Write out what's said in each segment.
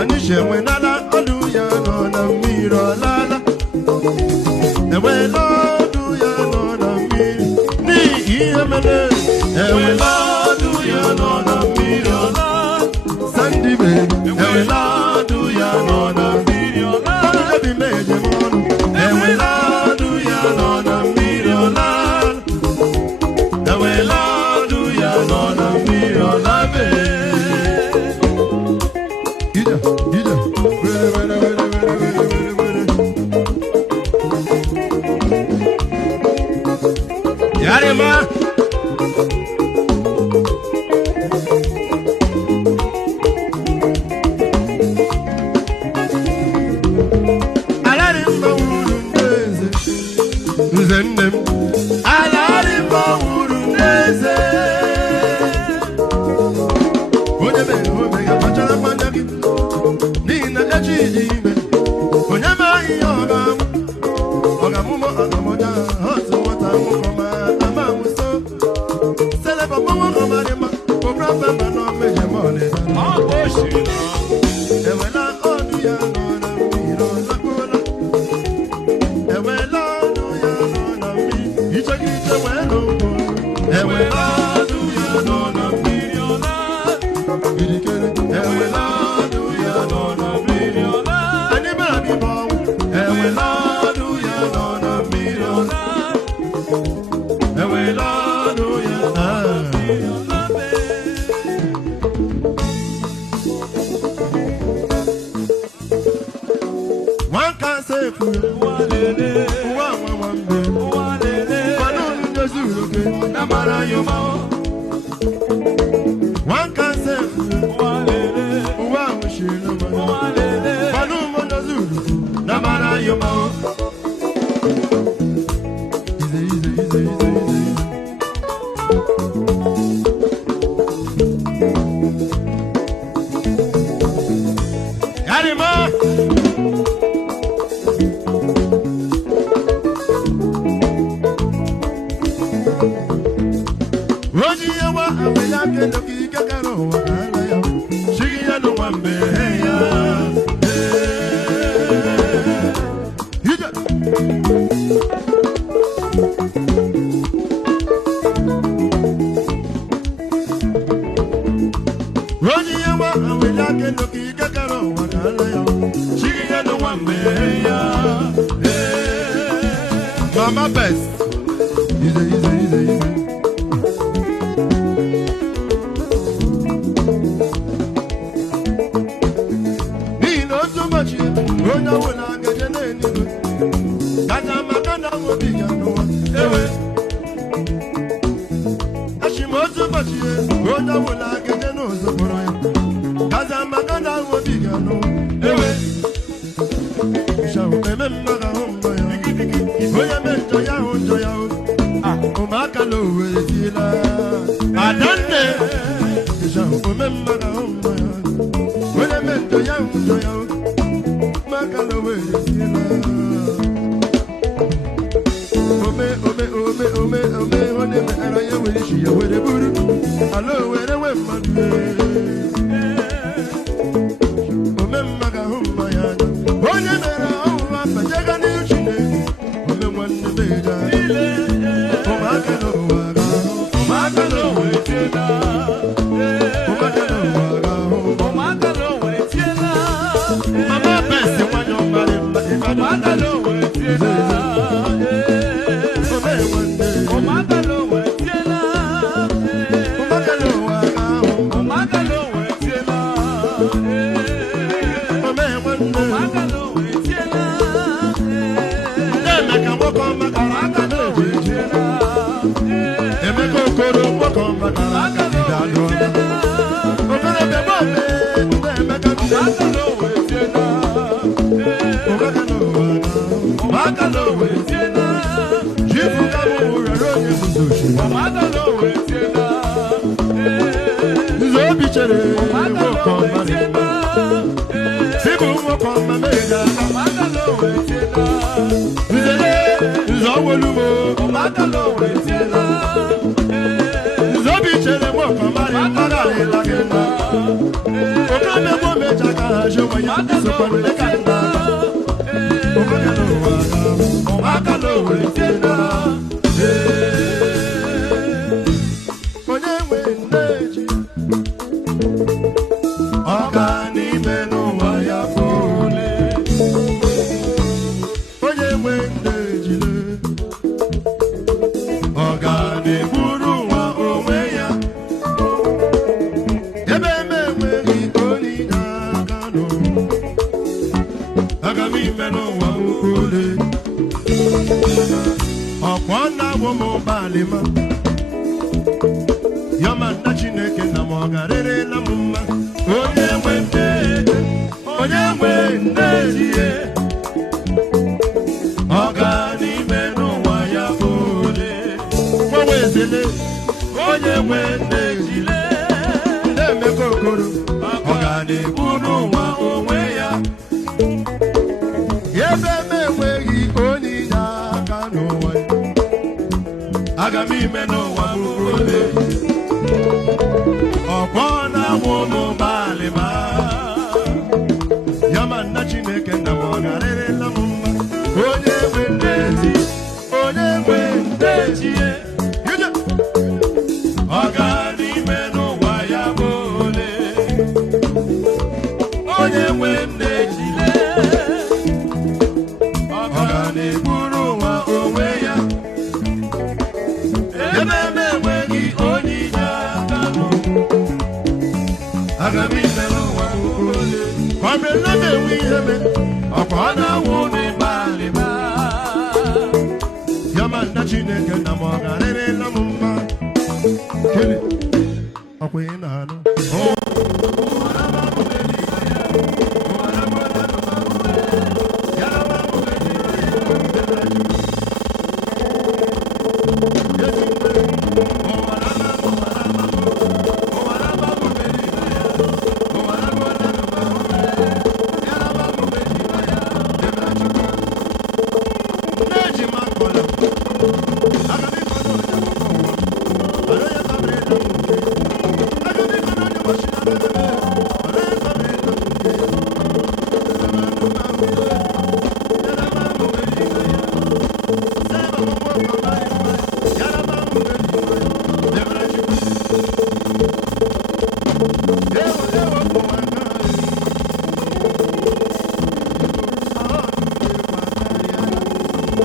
Anisha when ala aluya no na miro lala. Ewe lo duya no na miro ni iemele. Ewe lo duya no na miro la. Sandy baby. Ewe lo duya no na miro la. Anuja bi meje mono. Ewe lo duya no na miro la. Ewe lo duya no na miro la be. Yarema Alarimba urundeze Nzenem Alarimba urundeze Onyeme omega pachara mandagi Nina ejidime Onyema iyoga Ogamumo agamoda Hot water mukoma Amamuso Seleba momo omarima Obra bamba no meje mole Aboshina Ewela oduya no na miro lakola Ewela oduya no na mi Ichagite weno Ewela oduya no na miro la Ewela oduya no na miro la Anibera bibo Ewela oduya no na miro la Ewela oduya no na miro la One can say walele wamwambe walele Manunu nyezuruke namara yoma One can say walele wamshilo walele Manunu nyezuruke namara yoma Easy Yarima Roji yawa awela kendo kikakaro wakala ya Shigi ya no wambe heya Hija Roji yawa awela kendo kikakaro wakala ya Shigi ya no wambe heya Mama best Easy Ronya wona gajene ni Kaja makanda mobiga no ewe Ashimoto bachie Ronya wona gajene no zoboro Kaja makanda mobiga no ewe Shawo ememmaga homba ya Oya mento ya honjo ya Omaka lo weretila Adande Shawo ememmaga homba ya Oya mento ya honjo ya Zobi chere mo kamari magale lagenda. Okame mo meja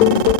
Thank you.